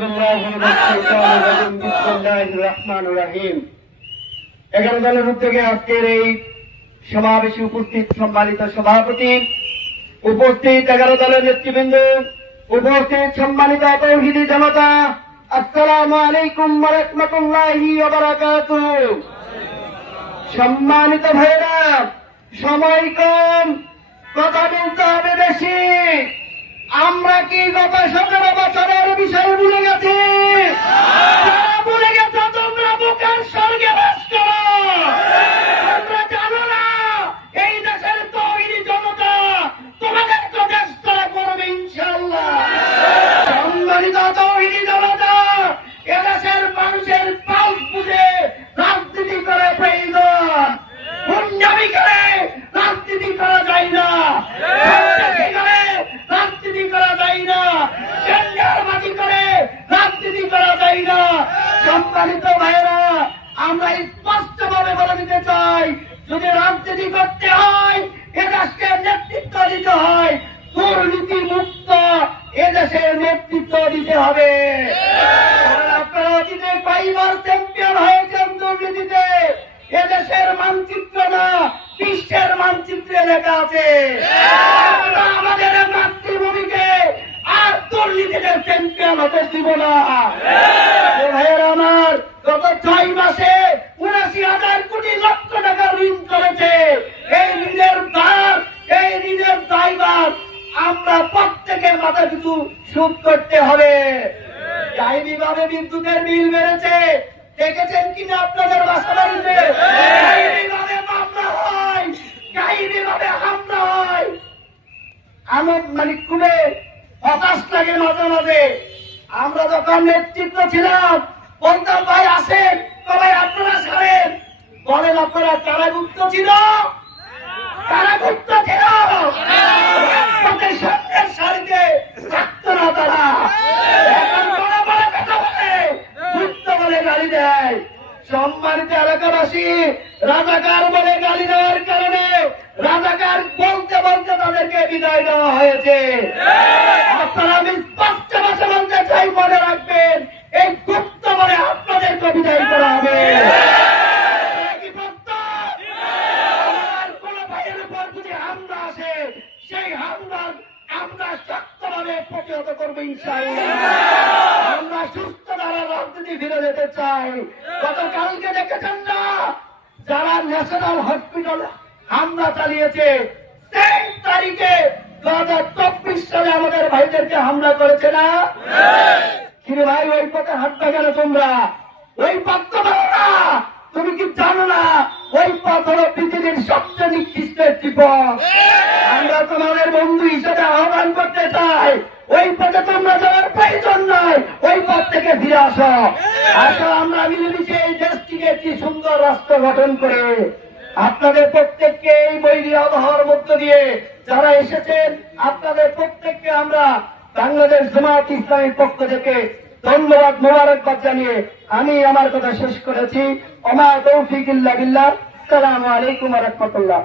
11 দলের উদ্যোগে আজকের এই সমাবেশে উপস্থিত সম্মানিত সভাপতি, উপস্থিত 11 দলের নেতৃবৃন্দ, উপস্থিত সম্মানিত তৌহিদি জনতা, আসসালামু আলাইকুম ওয়া রাহমাতুল্লাহি ওয়া বারাকাতুহু। সম্মানিত ভাইরা, সময় কম, কথা বলতে হবে বেশি। আমরা কি গত 17 বছরের বিষয় ভুলে গেছি? ভুলে গেছো তোমরা বুকের স্বর্গে বাস করো। তোমরা জানো না এই দেশের তৌহিদি জনতা তোমাদের তো দেশ তারা করবে ইনশাআল্লাহ। সম্মানিত তৌহিদি জনতা, এদেশের মানুষের পালস বুঝে রাজনীতি করে প্রয়োজন। গুন্ডামি করে রাজনীতি করা যায় না, রাজনীতি করা যায় না, টেন্ডারবাজি করে রাজনীতি করা যায় না। সম্মানিত ভাইয়েরা, আমরা স্পষ্টভাবে বলে দিতে চাই, যদি রাজনীতি করতে হয় এদেশকে নেতৃত্ব দিতে হয়, দুর্নীতি মুক্ত এদেশের নেতৃত্ব দিতে হবে। আপনারা অতীতে কয়েকবার চ্যাম্পিয়ন হয়েছেন দুর্নীতিতে। এদেশের মানচিত্র না, বিশ্বের মানচিত্রে লেখা আছে। আমাদের মাতৃভূমিকে আর দুর্নীতিতে চ্যাম্পিয়ন হতে দিব না। ভাইয়েরা আমার, গত 6 মাসে 79,000 কোটি লক্ষ টাকা ঋণ করেছে। এই ঋণের দায়ভার আমরা প্রত্যেকের মাথা কিছু শোধ করতে হবে। ডাইনিভাবে বিদ্যুতের বিল বেড়েছে, দেখেছেন কিনা আপনাদের বাসা বাড়িতে? ডাইনিভাবে মামলা হয়, ডাইনিভাবে হামলা হয়। আমার মানে খুবই হতাশ লাগে মাঝে মাঝে। আমরা যখন নেতৃত্ব ছিলাম বলতাম, ভাই আসেন, ভাই আপনারা ছাড়েন। বলেন আপনারা কারাগুপ্ত ছিল? কারাগুপ্ত ছিল? সন্ধ্যের সারিতে থাকত না তারা। এখন বড় বড় কথা বলে, যুক্ত বলে গালি দেয়। সম্মানিত এলাকাবাসী, রাজাকার বলে গালি দেওয়ার কারণে রাজাকার বলতে বলতে তাদেরকে বিদায় দেওয়া হয়েছে। আপনারা আমি স্পষ্ট ভাষা বলতে চাই, মনে রাখবেন, এই গুপ্ত বলে আপনাদেরকে বিদায় করা হবে। কোন ভাইয়ের উপর যদি হামলা আসে, সেই হামলা আমরা শক্তভাবে প্রতিহত করবো ইনশাআল্লাহ। আমরা সুস্থ ধারা রাজনীতি ফিরে যেতে চাই। গতকালকে দেখেছেন না, যারা ন্যাশনাল হসপিটাল হামলা চালিয়েছে, 23 তারিখে 2024 সালে আমাদের ভাইদেরকে হামলা করেছে না? কিরে ভাই, ওই পথে হাঁটতে গেল তোমরা? ওই পথ তো ভালো না। তুমি কি জানো না ওই পথ হলো পৃথিবীর সবচেয়ে নিকৃষ্ট একটি পথ? আমরা তোমাদের বন্ধু হিসেবে আহ্বান করতে চাই, ওই পথে তোমরা যাওয়ার প্রয়োজন নয়, ওই পথ থেকে ফিরে আসো। আসো, আমরা মিলেমিশে এই দেশটিকে একটি সুন্দর রাষ্ট্র গঠন করে আপনাদের প্রত্যেককে এই বৈরী আবহাওয়ার মধ্য দিয়ে যারা এসেছেন, আপনাদের প্রত্যেককে আমরা বাংলাদেশ জামায়াত ইসলামীর পক্ষ থেকে ধন্যবাদ, মোবারকবাদ জানিয়ে আমি আমার কথা শেষ করেছি। ওমা তৌফিক ইল্লা বিল্লাহ। আসসালামু আলাইকুম ওয়া রাহমাতুল্লাহ।